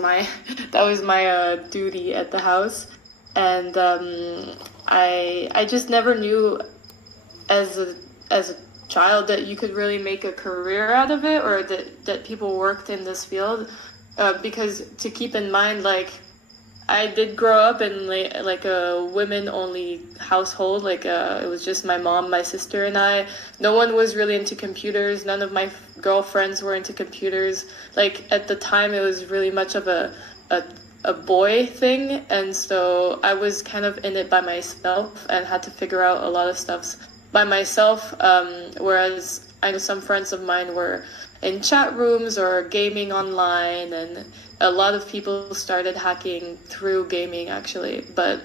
my that was my duty at the house, and I just never knew as a child that you could really make a career out of it, or that people worked in this field, because to keep in mind, like, I did grow up in like a women-only household. Like, it was just my mom, my sister, and I. No one was really into computers. None of my girlfriends were into computers. Like, at the time, it was really much of a a boy thing, and so I was kind of in it by myself and had to figure out a lot of stuff by myself. Whereas I know some friends of mine were in chat rooms or gaming online, and a lot of people started hacking through gaming actually. But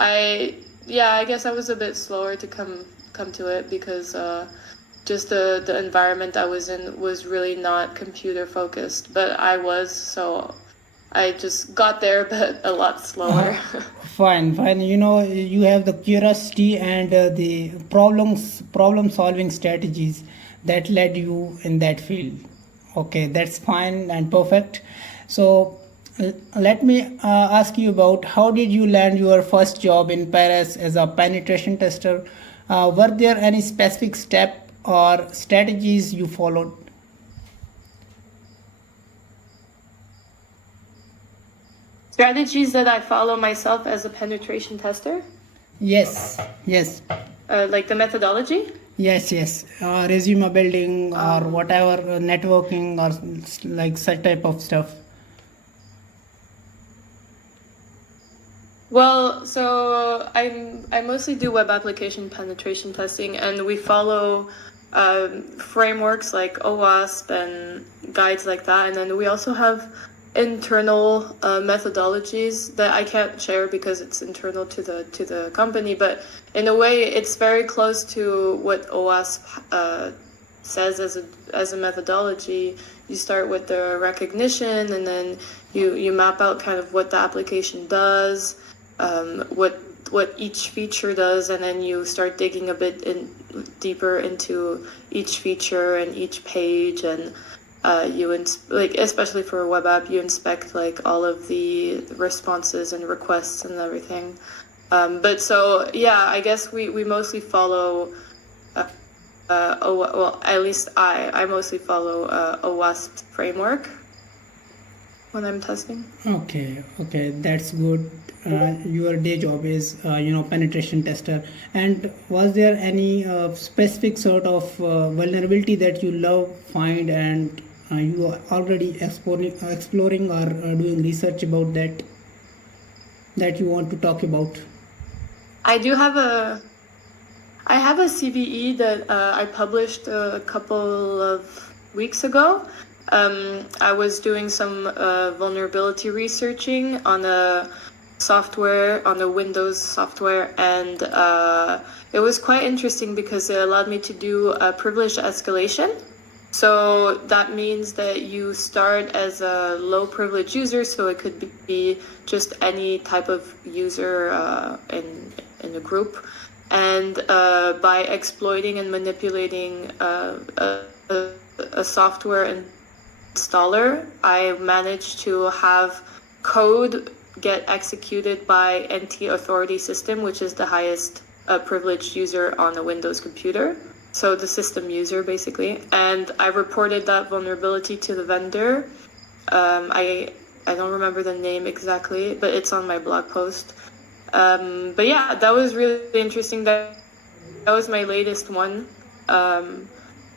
I guess I was a bit slower to come to it because just the environment I was in was really not computer focused, but I was, so I just got there, but a lot slower. Fine, fine. You have the curiosity and the problem solving strategies that led you in that field. Okay, that's fine and perfect. So let me ask you about how did you land your first job in Paris as a penetration tester? Were there any specific step or strategies you followed? Strategies that I follow myself as a penetration tester, Yes, yes. like the methodology. Yes, yes. Resume building or whatever, networking or like such type of stuff. Well, so I mostly do web application penetration testing, and we follow frameworks like OWASP and guides like that, and then we also have internal methodologies that I can't share because it's internal to the company. But in a way, it's very close to what OWASP says as a methodology. You start with the recognition, and then you map out kind of what the application does, what each feature does, and then you start digging a bit deeper into each feature and each page, and like, especially for a web app, you inspect like all of the responses and requests and everything. But so yeah, I guess we mostly follow. Well, at least I mostly follow OWASP framework when I'm testing. Okay, that's good. Your day job is, penetration tester. And was there any specific sort of vulnerability that you love find and you are already exploring or doing research about that you want to talk about? I do have a I have a CVE that I published a couple of weeks ago. I was doing some vulnerability researching on on the Windows software, and it was quite interesting because it allowed me to do a privilege escalation. So that means that you start as a low privilege user, so it could be just any type of user in a group. And by exploiting and manipulating a software installer, I managed to have code get executed by NT authority system, which is the highest privileged user on a Windows computer. So the system user, basically. And I reported that vulnerability to the vendor. I don't remember the name exactly, but it's on my blog post. But yeah, that was really interesting. That was my latest one. And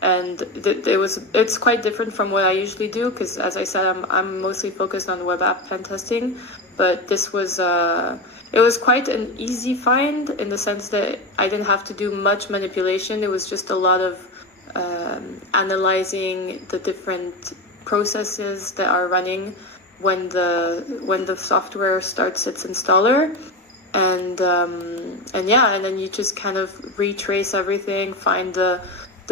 it's quite different from what I usually do, because as I said, I'm mostly focused on web app pen testing. But this was it was quite an easy find in the sense that I didn't have to do much manipulation. It was just a lot of analyzing the different processes that are running when the software starts its installer, and yeah, and then you just kind of retrace everything, find the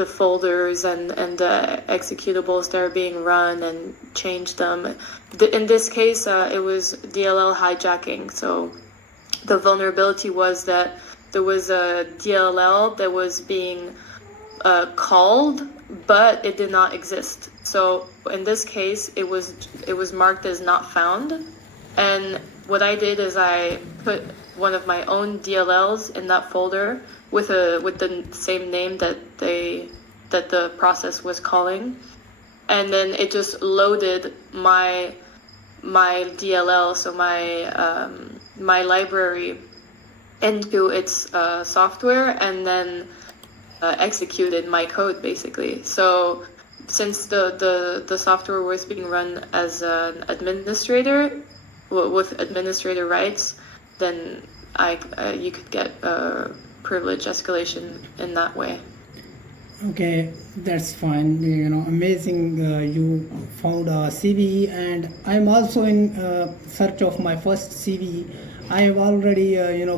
folders and the executables that are being run and change them. In this case, it was DLL hijacking. So the vulnerability was that there was a DLL that was being called, but it did not exist. So in this case, it was marked as not found. And what I did is I put one of my own DLLs in that folder with the same name that the process was calling, and then it just loaded my DLL, so my library, into its software, and then executed my code basically. So since the software was being run as an administrator with administrator rights, then you could get privilege escalation in that way. Okay, that's fine. Amazing. You found a CVE, and I'm also in search of my first CVE. I have already,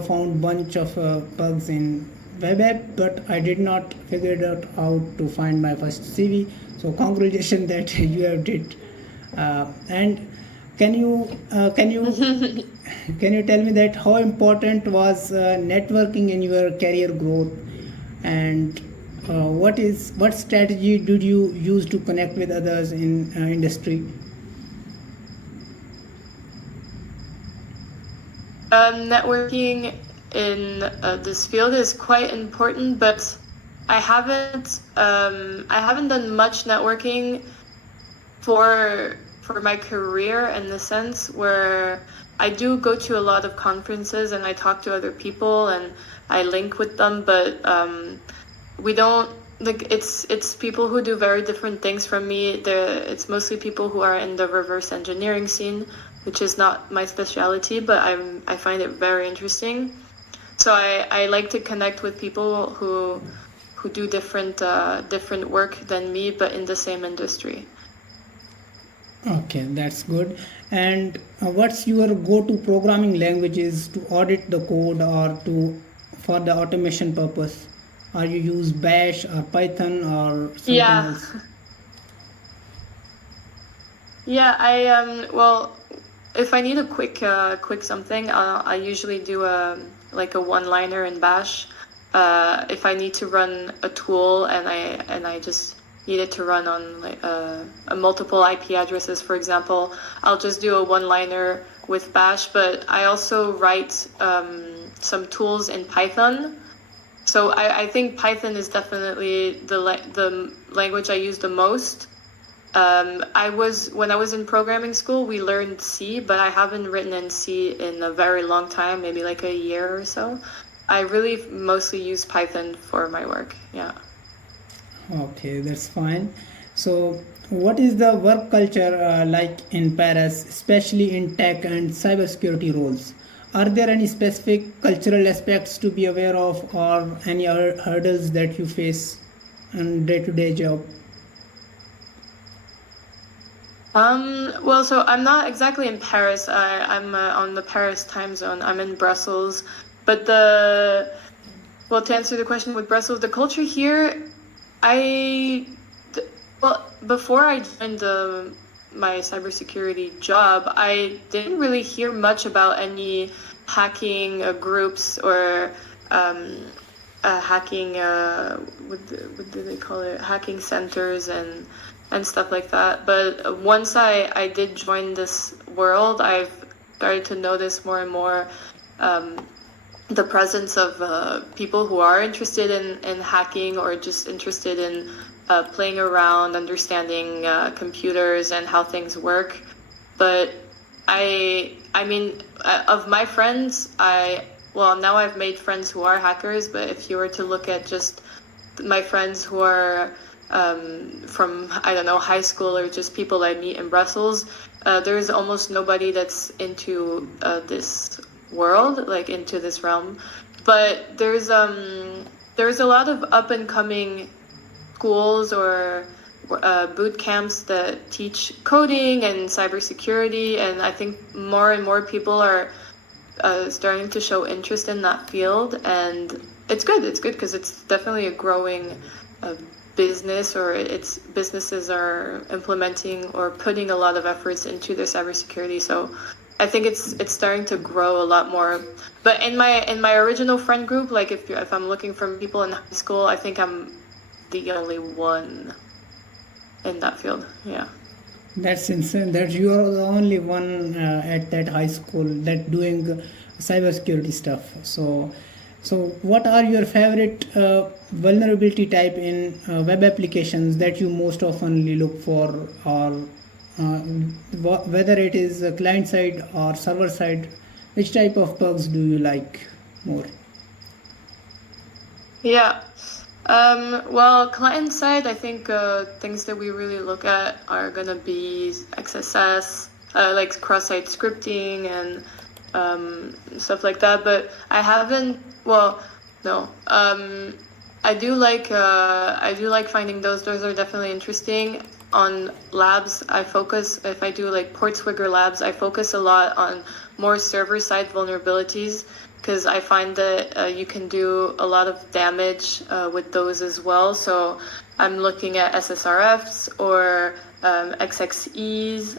found bunch of bugs in web app, but I did not figure it out to find my first CV. So congratulations that you have did. And can you can you tell me that how important was networking in your career growth, and what strategy did you use to connect with others in industry? Networking in this field is quite important, but I haven't done much networking for my career, in the sense where I do go to a lot of conferences and I talk to other people and I link with them, but we don't, like, it's people who do very different things from me. It's mostly people who are in the reverse engineering scene, which is not my specialty, but I find it very interesting. So I like to connect with people who do different work than me, but in the same industry. Okay, that's good. And what's your go-to programming languages to audit the code or to for the automation purpose? Are you use Bash or Python or something Yeah. else? Yeah, well, if I need a quick something, I usually do a one-liner in Bash. If I need to run a tool and I just need it to run on like a multiple IP addresses, for example, I'll just do a one-liner with Bash. But I also write some tools in Python. So I think Python is definitely the language I use the most. When I was in programming school, we learned C, but I haven't written in C in a very long time, maybe like a year or so. I really mostly use Python for my work. Yeah. Okay, that's fine. So, what is the work culture like in Paris, especially in tech and cybersecurity roles? Are there any specific cultural aspects to be aware of, or any other hurdles that you face in day-to-day job? Well, so I'm not exactly in Paris. I'm on the Paris time zone. I'm in Brussels, but well, to answer the question with Brussels, the culture here, I, well, before I joined my cybersecurity job, I didn't really hear much about any hacking groups or hacking, what do they call it? Hacking centers and stuff like that. But once I did join this world, I've started to notice more and more the presence of people who are interested in hacking, or just interested in playing around, understanding computers and how things work. But I mean, of my friends, well, now I've made friends who are hackers, but if you were to look at just my friends who are from, I don't know, high school, or just people I meet in Brussels, there's almost nobody that's into this world, like into this realm. But there's a lot of up and coming schools or boot camps that teach coding and cybersecurity, and I think more and more people are starting to show interest in that field, and it's good. It's good because it's definitely a growing business, or its businesses are implementing or putting a lot of efforts into their cybersecurity. So I think it's starting to grow a lot more. But in my original friend group, like if I'm looking for people in high school, I think I'm the only one in that field. Yeah. That's insane. That you are the only one at that high school that doing cybersecurity stuff. So what are your favorite vulnerability type in web applications that you most oftenly look for, or uh, whether it is client side or server side? Which type of bugs do you like more? Yeah. Well, client side, I think things that we really look at are gonna be XSS, like cross-site scripting and stuff like that. But I haven't. Well, no. I do like finding those. Those are definitely interesting. On labs, I focus. If I do like Portswigger labs, I focus a lot on more server-side vulnerabilities because I find that you can do a lot of damage with those as well. So I'm looking at SSRFs or XXEs,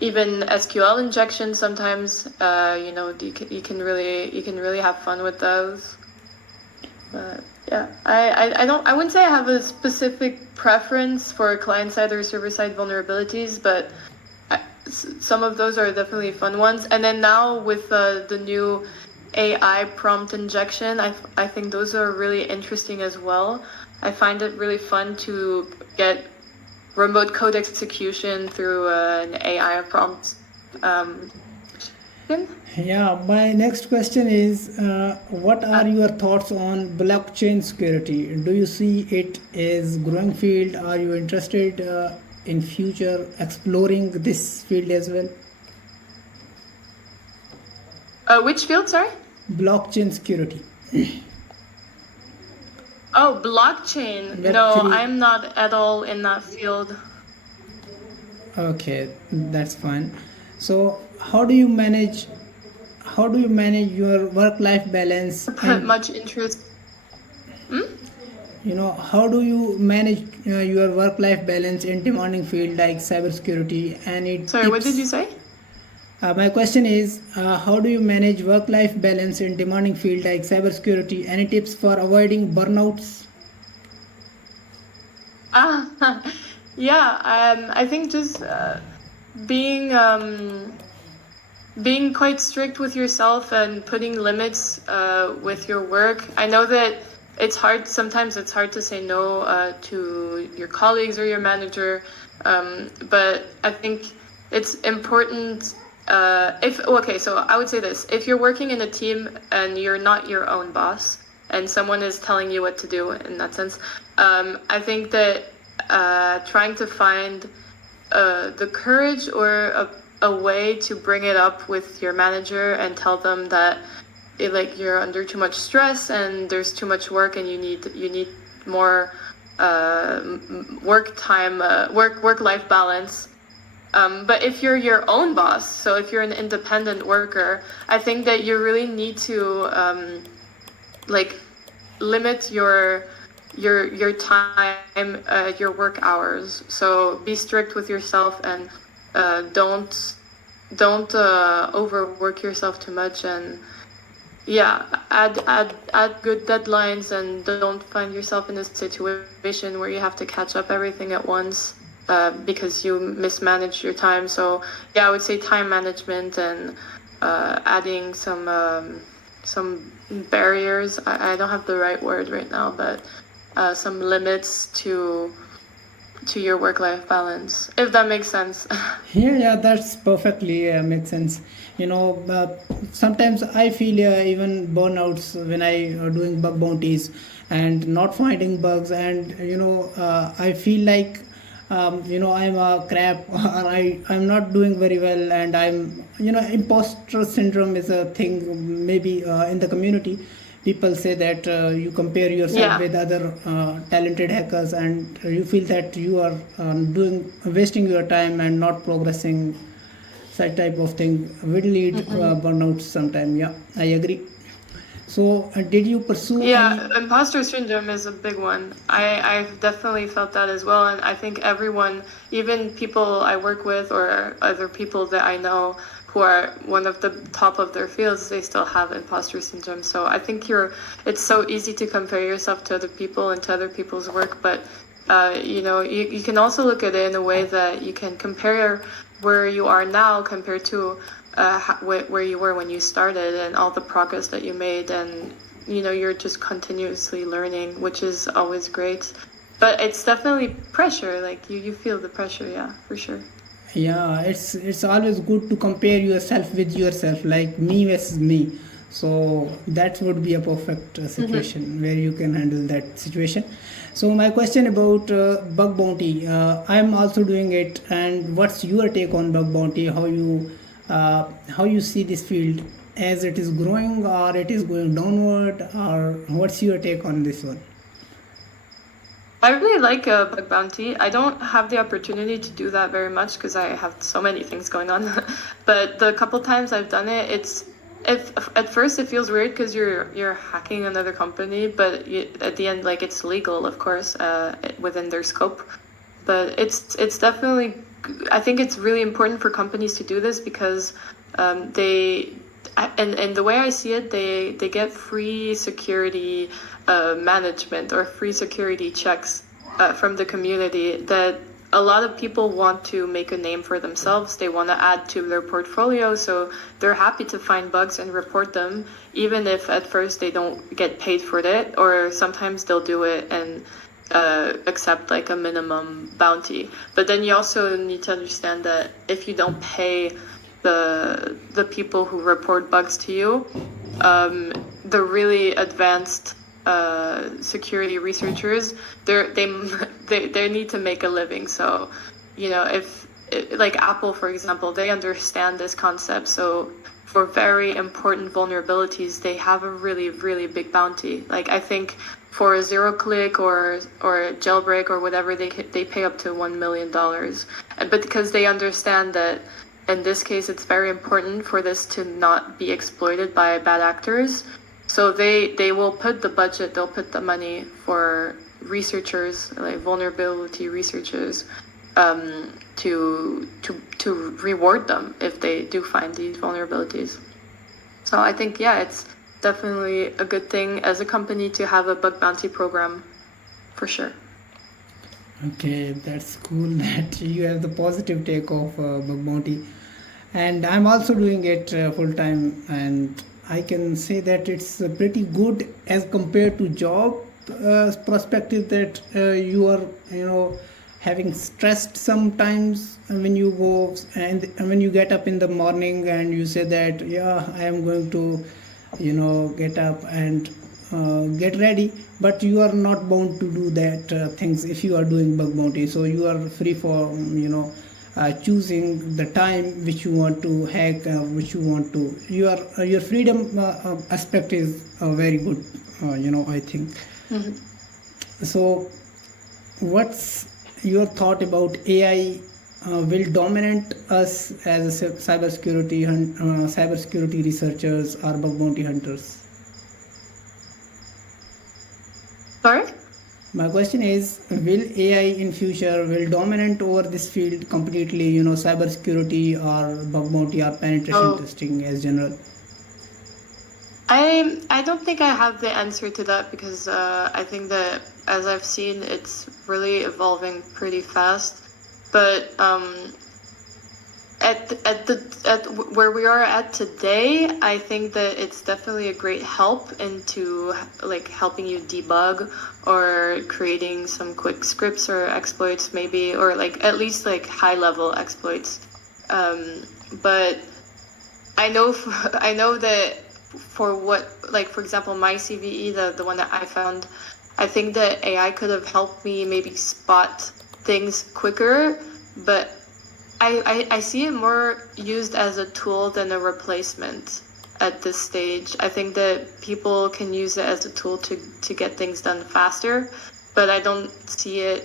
even SQL injections. Sometimes, you can really have fun with those. But yeah, I wouldn't say I have a specific preference for client-side or server-side vulnerabilities, but some of those are definitely fun ones. And then now with the new AI prompt injection, I think those are really interesting as well. I find it really fun to get remote code execution through an AI prompt. Yeah, my next question is what are your thoughts on blockchain security? Do you see it as growing field? Are you interested in future exploring this field as well? Which field, sorry? Blockchain security. Oh, blockchain. Web No, 3. I'm not at all in that field. Okay, that's fine. So how do you manage your work life balance, Put and much interest. how do you manage your work life balance in demanding field like cybersecurity? Any Sorry, what did you tips? say? My question is, how do you manage work-life balance in demanding field like cybersecurity? Any tips for avoiding burnouts? Ah, yeah. I think just being being quite strict with yourself and putting limits with your work. I know that it's hard. Sometimes it's hard to say no to your colleagues or your manager, but I think it's important. So I would say this: if you're working in a team and you're not your own boss, and someone is telling you what to do in that sense, I think that trying to find the courage or a way to bring it up with your manager and tell them that like you're under too much stress and there's too much work and you need more work life balance. But if you're your own boss, so if you're an independent worker, I think that you really need to like limit your time, your work hours. So be strict with yourself and don't overwork yourself too much, and yeah, add good deadlines, and don't find yourself in a situation where you have to catch up everything at once because you mismanage your time. So yeah, I would say time management and adding some barriers. I don't have the right word right now, but some limits to your work-life balance, if that makes sense. Yeah, that's perfectly makes sense. Sometimes I feel even burnouts when I are doing bug bounties and not finding bugs, and I feel like I'm a crap, or I'm not doing very well, and imposter syndrome is a thing maybe in the community. People say that you compare yourself Yeah. with other talented hackers, and you feel that you are doing wasting your time and not progressing. Such type of thing will lead burnout sometime. Yeah, I agree. So did you pursue any? Yeah, imposter syndrome is a big one. I've definitely felt that as well, and I think everyone, even people I work with or other people that I know who are one of the top of their fields, they still have imposter syndrome. So I think it's so easy to compare yourself to other people and to other people's work, but you can also look at it in a way that you can compare where you are now compared to where you were when you started and all the progress that you made, and you're just continuously learning, which is always great. But it's definitely pressure. Like you feel the pressure, yeah, for sure. Yeah, it's always good to compare yourself with yourself, like me versus me. So that would be a perfect situation where you can handle that situation. So my question about bug bounty, I'm also doing it, and what's your take on bug bounty? How you see this field, as it is growing or it is going downward, or what's your take on this one? I really like bug bounty. I don't have the opportunity to do that very much because I have so many things going on. But the couple times I've done it, if at first it feels weird because you're hacking another company, but at the end, like, it's legal, of course, within their scope. But it's definitely, I think it's really important for companies to do this because they and the way I see it, they get free security management or free security checks from the community that a lot of people want to make a name for themselves. They want to add to their portfolio, so they're happy to find bugs and report them, even if at first they don't get paid for it, or sometimes they'll do it and accept like a minimum bounty. But then you also need to understand that if you don't pay the people who report bugs to you, the really advanced security researchers, they need to make a living. So, if like Apple, for example, they understand this concept. So for very important vulnerabilities, they have a really, really big bounty. Like, I think for a zero click or a jailbreak or whatever, they pay up to $1 million. But because they understand that in this case, it's very important for this to not be exploited by bad actors. So they will put the budget, they'll put the money for researchers, like vulnerability researchers, to reward them if they do find these vulnerabilities. So I think, yeah, it's definitely a good thing as a company to have a bug bounty program, for sure. Okay, that's cool that you have the positive take of bug bounty, and I'm also doing it full time, and I can say that it's pretty good as compared to job perspective, that you are, having stressed sometimes when you go and when you get up in the morning and you say that, yeah, I am going to, get up and get ready, but you are not bound to do that things if you are doing bug bounty. So you are free for, choosing the time which you want to hack, which you want to, your freedom aspect is very good, I think. So what's your thought about AI will dominate us as a cybersecurity researchers or bug bounty hunters? Sorry? My question is, will AI in future will dominate over this field completely, cybersecurity or bug bounty or penetration testing as general? I don't think I have the answer to that because I think that, as I've seen, it's really evolving pretty fast. But at where we are at today, I think that it's definitely a great help into like helping you debug or creating some quick scripts or exploits, maybe, or like at least like high level exploits. But I know I know that for what, like, for example, my CVE, the one that I found, I think that AI could have helped me maybe spot things quicker, but I see it more used as a tool than a replacement at this stage. I think that people can use it as a tool to get things done faster, but I don't see it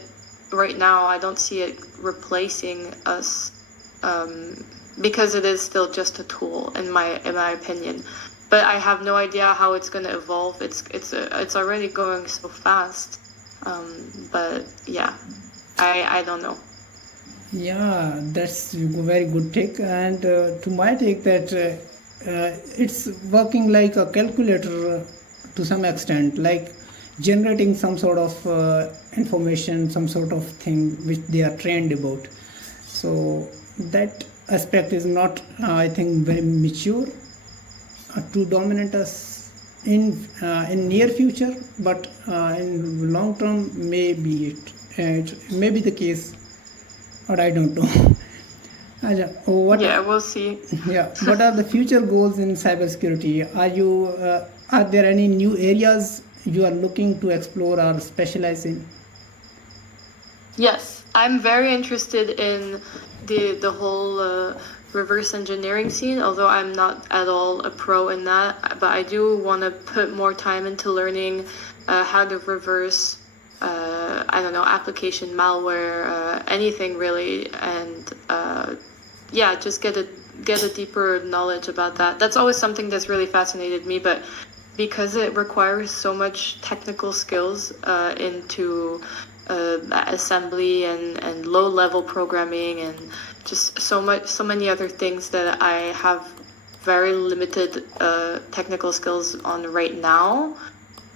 right now. I don't see it replacing us, because it is still just a tool in my opinion. But I have no idea how it's going to evolve. It's already going so fast. But yeah, I don't know. Yeah, that's a very good take. And to my take, that it's working like a calculator to some extent. Like generating some sort of information, some sort of thing which they are trained about. So that aspect is not, I think, very mature to dominate us in near future, but in long term it may be the case, but I don't know. Aja, what Yeah, we'll see. yeah, what are the future goals in cybersecurity? Are there any new areas you are looking to explore or specialize in? Yes, I'm very interested in the whole reverse engineering scene, although I'm not at all a pro in that. But I do want to put more time into learning how to reverse, I don't know, application malware, anything really, and yeah, just get a deeper knowledge about that. That's always something that's really fascinated me, but because it requires so much technical skills into assembly and low level programming and just so many other things that I have very limited technical skills on right now.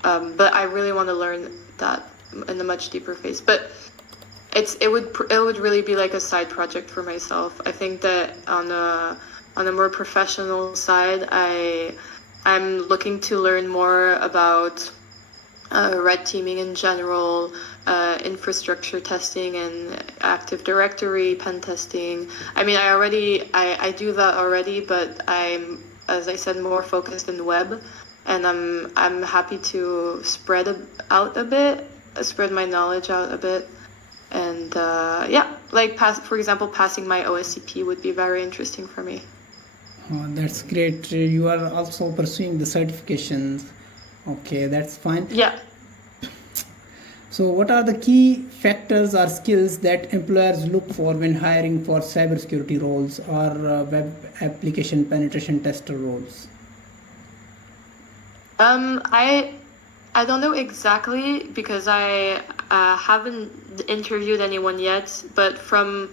But I really want to learn that in a much deeper phase. But it would really be like a side project for myself. I think that on a more professional side, I'm looking to learn more about red teaming in general, infrastructure testing and Active Directory pen testing. I mean, I do that already, but I'm, as I said, more focused in web, and I'm happy to out a bit, spread my knowledge out a bit, and yeah, like for example, passing my OSCP would be very interesting for me. That's great. You are also pursuing the certifications. Okay, that's fine. Yeah. So, what are the key factors or skills that employers look for when hiring for cybersecurity roles or web application penetration tester roles? I don't know exactly because I haven't interviewed anyone yet, but from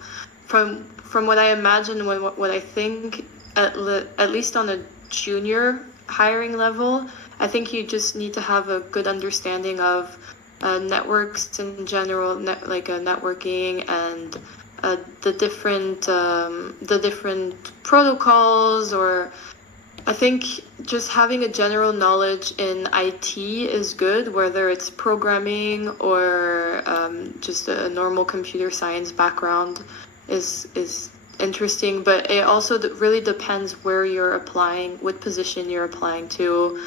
what I imagine, what I think, at least on a junior hiring level, I think you just need to have a good understanding of networks in general, like networking and the different protocols. Or I think just having a general knowledge in IT is good, whether it's programming or just a normal computer science background is interesting. But it also really depends where you're applying, what position you're applying to.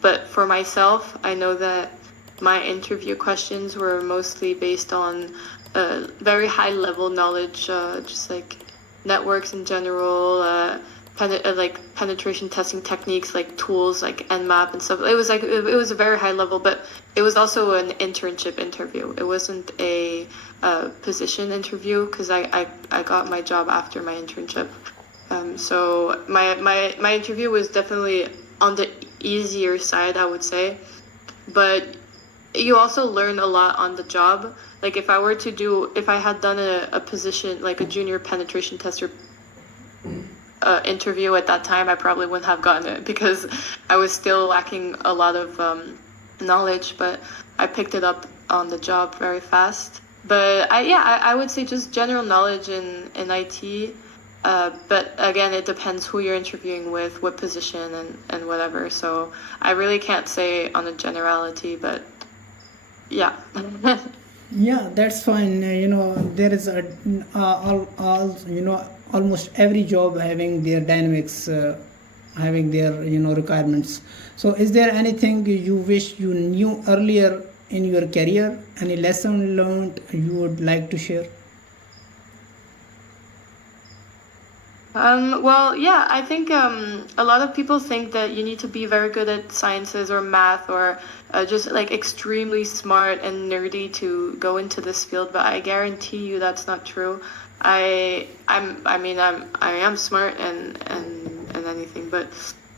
But for myself, I know that my interview questions were mostly based on very high level knowledge, just like networks in general, like penetration testing techniques, like tools like Nmap and stuff. It was a very high level, but it was also an internship interview. It wasn't a position interview because I got my job after my internship. So my interview was definitely on the easier side, I would say, but you also learn a lot on the job. Like if I had done a position like a junior penetration tester interview at that time, I probably wouldn't have gotten it because I was still lacking a lot of knowledge, but I picked it up on the job very fast. But I would say just general knowledge in IT. But again, it depends who you're interviewing with, what position and whatever. So I really can't say on a generality, but yeah. Yeah, that's fine. There is almost every job having their dynamics, having their requirements. So, is there anything you wish you knew earlier in your career? Any lesson learned you would like to share? Well, yeah, I think a lot of people think that you need to be very good at sciences or math or just like extremely smart and nerdy to go into this field, but I guarantee you that's not true. I am smart and anything, but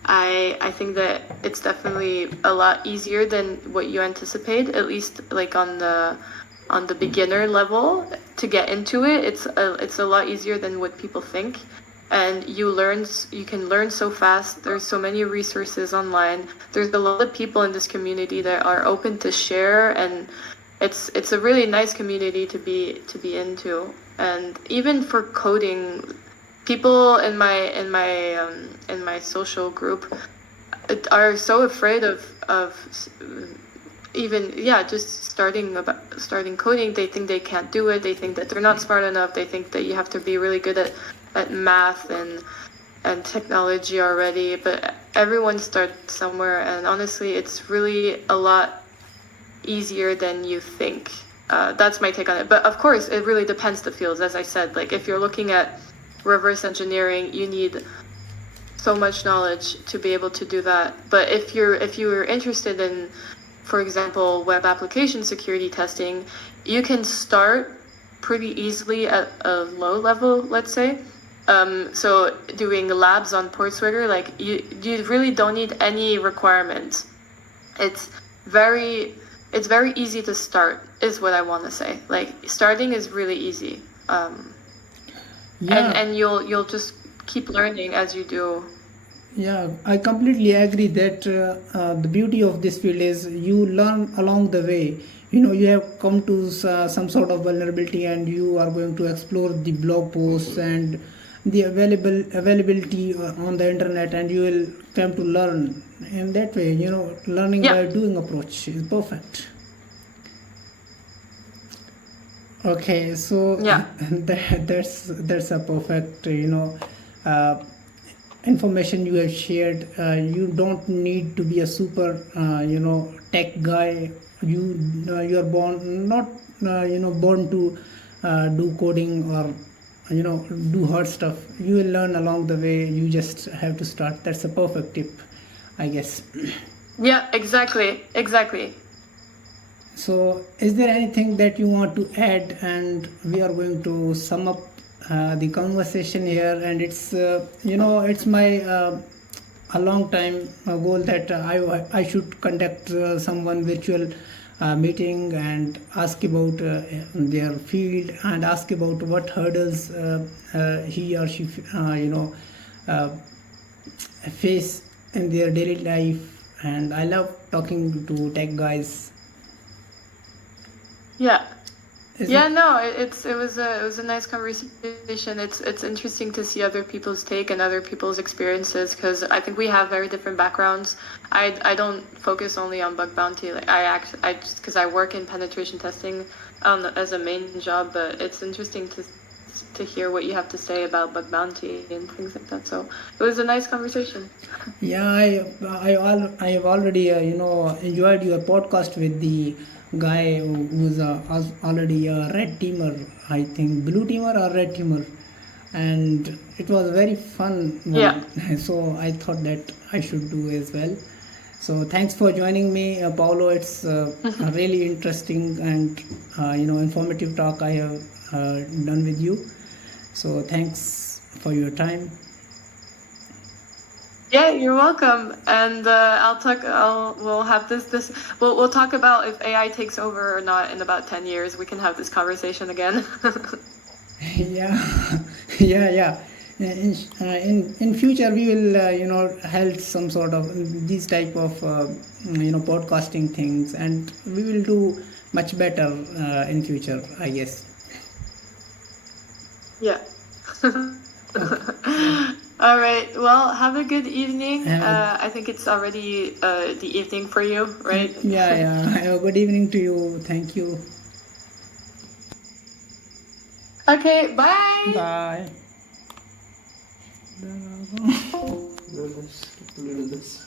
I think that it's definitely a lot easier than what you anticipate, at least like on the beginner level to get into it. It's a lot easier than what people think. and you can learn so fast. There's so many resources online. There's a lot of people in this community that are open to share, and it's a really nice community to be into. And even for coding, people in my social group are so afraid of even just starting coding. They think they can't do it. They think that they're not smart enough. They think that you have to be really good at math and technology already. But everyone starts somewhere, and honestly, it's really a lot easier than you think. That's my take on it. But of course, it really depends the fields. As I said, like if you're looking at reverse engineering, you need so much knowledge to be able to do that. But if you're interested in, for example, web application security testing, you can start pretty easily at a low level, let's say. So doing labs on Portswigger, like you really don't need any requirements. It's very easy to start, is what I want to say. Like starting is really easy. Yeah. And you'll just keep learning as you do. Yeah, I completely agree that the beauty of this field is you learn along the way. You have come to some sort of vulnerability, and you are going to explore the blog posts and the availability on the internet, and you will come to learn. In that way, learning by Yeah. doing approach is perfect. Okay, so Yeah. that's a perfect, uh, information you have shared. You don't need to be a super, tech guy. You are born not, born to do coding or do hard stuff. You will learn along the way. You just have to start. That's a perfect tip, I guess. Yeah, exactly. So, is there anything that you want to add? And we are going to sum up the conversation here. And it's my a long time goal that I should conduct someone virtual meeting and ask about their field, and ask about what hurdles he or she uh, face in their daily life. And I love talking to tech guys. Yeah. Is Yeah, it? no, it was a nice conversation. It's interesting to see other people's take and other people's experiences, because I think we have very different backgrounds. I don't focus only on bug bounty. Like I just because I work in penetration testing as a main job, but it's interesting to hear what you have to say about bug bounty and things like that. So it was a nice conversation. Yeah, I have already enjoyed your podcast with the guy who's already a red teamer. I think blue teamer or red teamer, and it was very fun Yeah. one. So I thought that I should do as well. So thanks for joining me, Paulo. It's a really interesting and informative talk I have done with you. So thanks for your time. Yeah, you're welcome. And we'll have we'll talk about if AI takes over or not in about 10 years. We can have this conversation again. Yeah, yeah. In future we will held some sort of these type of podcasting things, and we will do much better in future, I guess. Yeah. Okay. All right. Well, have a good evening. Have I think it's already the evening for you, right? yeah. Have a good evening to you. Thank you. Okay, bye. Bye. Do this.